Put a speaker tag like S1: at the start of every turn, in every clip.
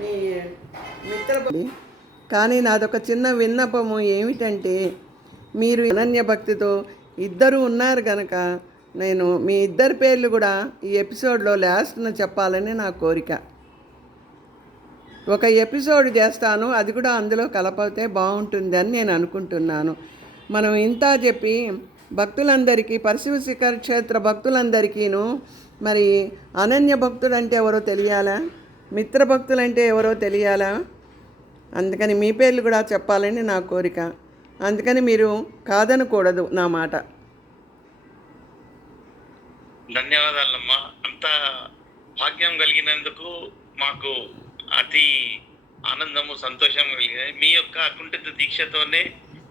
S1: మీ మిత్ర కానీ నాదొక చిన్న విన్నపము ఏమిటంటే మీరు అనన్య భక్తితో ఇద్దరు ఉన్నారు కనుక నేను మీ ఇద్దరి పేర్లు కూడా ఈ ఎపిసోడ్లో లాస్ట్న చెప్పాలని నా కోరిక. ఒక ఎపిసోడ్ చేస్తాను అది కూడా అందులో కలపతే బాగుంటుంది అని నేను అనుకుంటున్నాను. మనం ఇంత చెప్పి భక్తులందరికీ పరశివ శిఖర క్షేత్ర భక్తులందరికీను మరి అనన్య భక్తుడు అంటే ఎవరో తెలియాలా? మిత్ర భక్తులు అంటే ఎవరో తెలియాలా? అందుకని మీ పేర్లు కూడా చెప్పాలని నా కోరిక. అందుకని మీరు కాదనకూడదు నా మాట.
S2: ధన్యవాదాలమ్మా. అంత భాగ్యం కలిగినందుకు మాకు అతి ఆనందము సంతోషం కలిగింది. మీ యొక్క అకుంఠిత దీక్షతోనే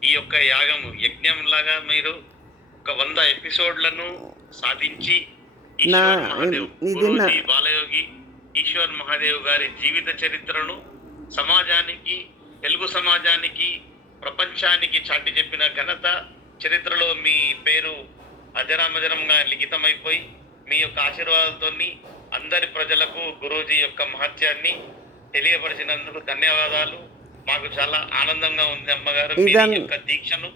S2: ఈ యొక్క యాగము యజ్ఞంలాగా మీరు ఒక వంద ఎపిసోడ్లను సాధించి బాలయోగి ఈశ్వర్ మహాదేవ్ గారి జీవిత చరిత్రను సమాజానికి తెలుగు సమాజానికి ప్రపంచానికి చాటి చెప్పిన ఘనత చరిత్రలో మీ పేరు అజరామజరంగా లిఖితమైపోయి మీ యొక్క ఆశీర్వాదాలతోని అందరి ప్రజలకు గురూజీ యొక్క మహత్యాన్ని తెలియపరిచినందుకు ధన్యవాదాలు. మాకు చాలా ఆనందంగా ఉంది అమ్మగారు. మీ యొక్క దీక్షను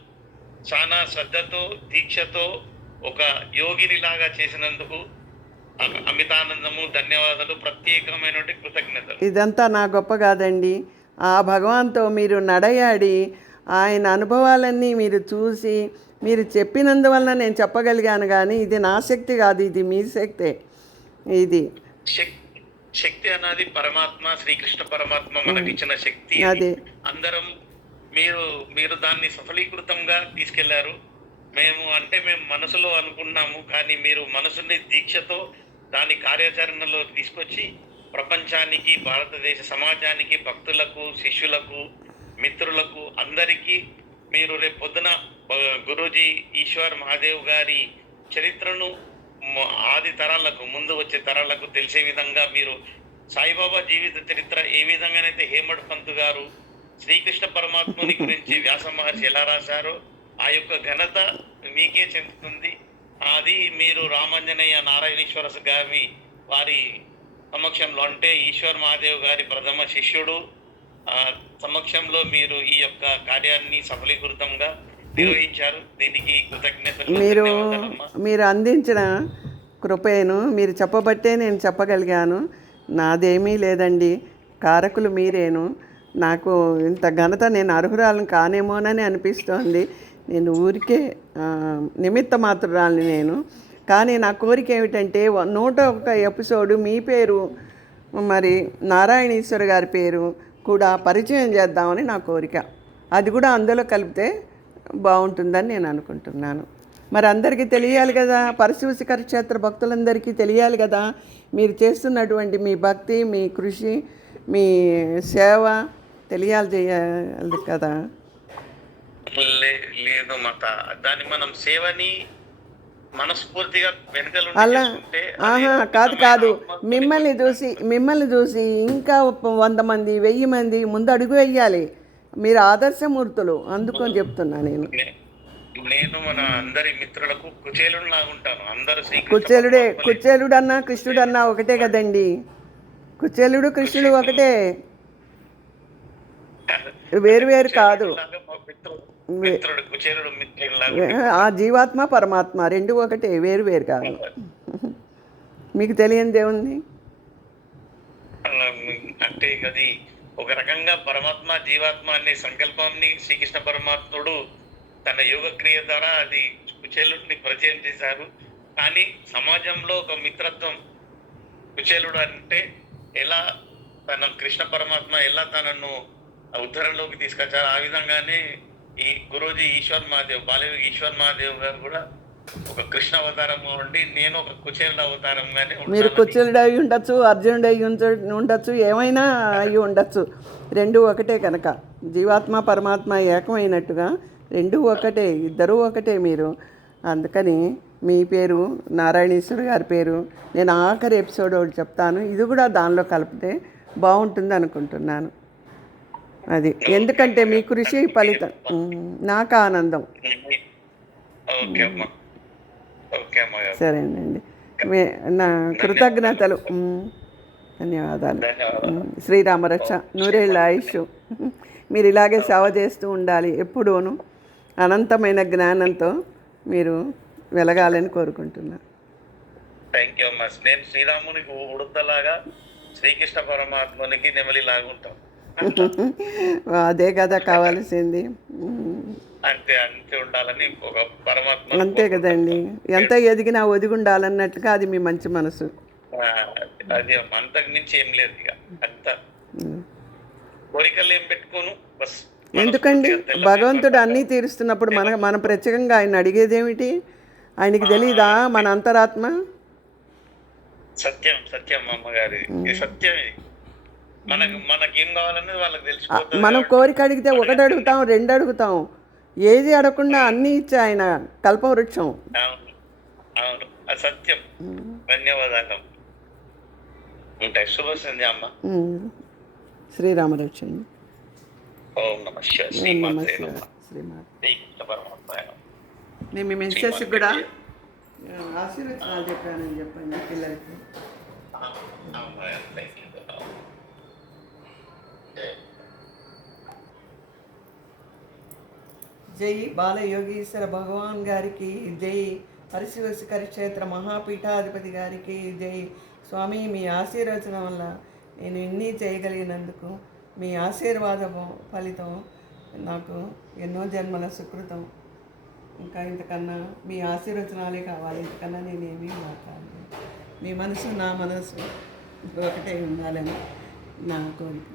S2: చాలా శ్రద్ధతో దీక్షతో ఒక యోగిని లాగా చేసినందుకు అమితానందము ధన్యవాదాలు ప్రత్యేకమైన కృతజ్ఞతలు.
S1: ఇదంతా నా గొప్ప కాదండి. ఆ భగవాన్తో మీరు నడయాడి ఆయన అనుభవాలన్నీ మీరు చూసి మీరు చెప్పినందువలన నేను చెప్పగలిగాను కానీ ఇది నా శక్తి కాదు ఇది మీ శక్తే. ఇది.
S2: శక్- శక్తి అన్నది పరమాత్మ శ్రీకృష్ణ పరమాత్మ మనకి ఇచ్చిన శక్తి
S1: అదే.
S2: అందరం మీరు మీరు దాన్ని సఫలీకృతంగా తీసుకెళ్ళారు. మేము అంటే మేము మనసులో అనుకున్నాము కానీ మీరు మనసుని దీక్షతో దాని కార్యాచరణలో తీసుకొచ్చి ప్రపంచానికి భారతదేశ సమాజానికి భక్తులకు శిష్యులకు మిత్రులకు అందరికీ మీరు రేపు పొద్దున గురూజీ ఈశ్వర్ మహాదేవ్ గారి చరిత్రను ఆది తరాలకు ముందు వచ్చే తరాలకు తెలిసే విధంగా మీరు సాయిబాబా జీవిత చరిత్ర ఏ విధంగానైతే హేమడ్ పంత్ గారు శ్రీకృష్ణ పరమాత్మని గురించి వ్యాస మహర్షి ఎలా రాశారో ఆ యొక్క ఘనత మీకే చెందుతుంది. అది మీరు రామాంజనేయ నారాయణేశ్వర గారి వారి సమక్షంలో అంటే ఈశ్వర్ మహాదేవ్ గారి ప్రథమ శిష్యుడు. సమక్షంలో మీరు ఈ యొక్క కార్యాన్ని సఫలీకృతంగా నిర్వహించారు. దీనికి కృతజ్ఞతలు
S1: మీరు. మీరు అందించిన కృపేను మీరు చెప్పబట్టే నేను చెప్పగలిగాను. నాదేమీ లేదండి. కారకులు మీరేను. నాకు ఇంత ఘనత నేను అర్హురాలను కానేమోనని అనిపిస్తోంది. నేను ఊరికే నిమిత్త మాత్రురాలని నేను. కానీ నా కోరిక ఏమిటంటే నూట ఒక్క ఎపిసోడ్ మీ పేరు మరి నారాయణేశ్వర గారి పేరు కూడా పరిచయం చేద్దామని నా కోరిక. అది కూడా అందులో కలిపితే బాగుంటుందని నేను అనుకుంటున్నాను. మరి అందరికీ తెలియాలి కదా పరశివశిఖర క్షేత్ర భక్తులందరికీ తెలియాలి కదా మీరు చేస్తున్నటువంటి మీ భక్తి మీ కృషి మీ సేవ తెలియాలి చేయాలి కదా.
S2: లేదు మత. దాన్ని మనం సేవని మనస్ఫూర్తిగా
S1: అలా ఆహా కాదు కాదు. మిమ్మల్ని చూసి మిమ్మల్ని చూసి ఇంకా వంద మంది వెయ్యి మంది ముందు అడుగు వేయాలి. మీరు ఆదర్శమూర్తులు అందుకని చెప్తున్నా నేను.
S2: నేను మన అందరి మిత్రులకు కుచేలుడు అందరూ
S1: కుచేలుడే కుచేలుడు అన్నా కృష్ణుడు అన్నా ఒకటే కదండి. కుచేలుడు కృష్ణుడు ఒకటే. వేరు వేరు కాదు. ఆ జీవాత్మ పరమాత్మ రెండు ఒకటే వేరు వేరు కాదు. మీకు తెలియనిది ఏముంది
S2: అంటే అది ఒక రకంగా పరమాత్మ జీవాత్మ అనే సంకల్పాన్ని శ్రీకృష్ణ పరమాత్ముడు తన యోగ క్రియ ద్వారా అది కుచేలుడిని పరిచయం చేశారు. కానీ సమాజంలో ఒక మిత్రత్వం కుచేలుడు అంటే ఎలా తన కృష్ణ పరమాత్మ ఎలా తనను ఉద్ధరణలోకి తీసుకొచ్చారు ఆ విధంగానే ఈ గురూజీ ఈశ్వర్ మహాదేవ్ బాలయోగి ఈశ్వర్ మహాదేవ్ గారు కూడా ఒక కృష్ణ అవతారం ఉండి నేను ఒక కుచేలుడు అవతారంగానే
S1: మీరు కుచేలుడు అయి ఉండొచ్చు అర్జునుడు అయి ఉండొచ్చు ఏమైనా అయి ఉండొచ్చు. రెండు ఒకటే కనుక. జీవాత్మ పరమాత్మ ఏకమైనట్టుగా రెండు ఒకటే ఇద్దరూ ఒకటే మీరు. అందుకని మీ పేరు నారాయణేశ్వరు గారి పేరు. నేను ఆఖరి ఎపిసోడ్ ఒకటి చెప్తాను. ఇది కూడా దానిలో కలిపితే బాగుంటుంది అనుకుంటున్నాను. అది. ఎందుకంటే మీ కృషి ఫలితం. నాకు ఆనందం. సరేనండి. మే- నా కృతజ్ఞతలు. ధన్యవాదాలు. శ్రీరామరక్ష నూరేళ్ళ ఆయుష్. మీరు ఇలాగే సేవ చేస్తూ ఉండాలి ఎప్పుడూను. అనంతమైన జ్ఞానంతో మీరు వెలగాలని కోరుకుంటున్నా.
S2: థ్యాంక్ యూ అమ్మా. నేను శ్రీరామునికి ఉడతలాగా శ్రీకృష్ణ పరమాత్మనికి నెమలిలాగా ఉంటాం
S1: అదే కదా కావాల్సింది.
S2: అంతే అంతే ఉండాలని ఒక పరమాత్మ
S1: అంతే కదండి. ఎంత ఎదిగినా ఒదిగి ఉండాలన్నట్టుగా అది మీ మంచి మనసు.
S2: అది. అంతకు మించి ఏం లేదు ఇక అంత. కోరికలు ఏం పెట్టుకోను బస్.
S1: ఎందుకండి? భగవంతుడు అన్నీ తీరుస్తున్నప్పుడు మన మన ప్రత్యేకంగా ఆయన అడిగేదేమిటి? ఆయనకి తెలీదా? మన అంతరాత్మ?
S2: సత్యం సత్యం అమ్మగారి. సత్యం ఇది మనకు మనకేం కావాలనేది వాళ్ళకి తెలిసిపోతుంది.
S1: మనం కోరిక అడిగితే ఒకటి అడుగుతాం రెండు అడుగుతాం. ఏది అడగకుండా అన్నీ ఇచ్చే ఆయన కల్పవృక్షం
S2: అవును అవును. అది సత్యం. ధన్యవాదాలు. ఉంటాయి. శుభ సంధ్య అమ్మ.
S1: శ్రీరామరక్షణ
S2: ఓం నమ శివాయ.
S1: నేను మీ మెసేజ్ కూడా ఆశీర్వచనాలు చెప్పానని చెప్పండి పిల్లలకి. జై బాలయోగీశ్వర భగవాన్ గారికి జై హరిశివశిఖర క్షేత్ర మహాపీఠాధిపతి గారికి జై స్వామి మీ ఆశీర్వచనం వల్ల నేను ఇన్ని చేయగలిగినందుకు మీ ఆశీర్వాదము ఫలితం నాకు ఎన్నో జన్మల సుకృతం. ఇంకా ఇంతకన్నా మీ ఆశీర్వచనాలే కావాలి ఇంతకన్నా నేనేమీ మాట్లాడలేదు మీ మనసు నా మనసు ఒకటే ఉండాలని నా కోరిక.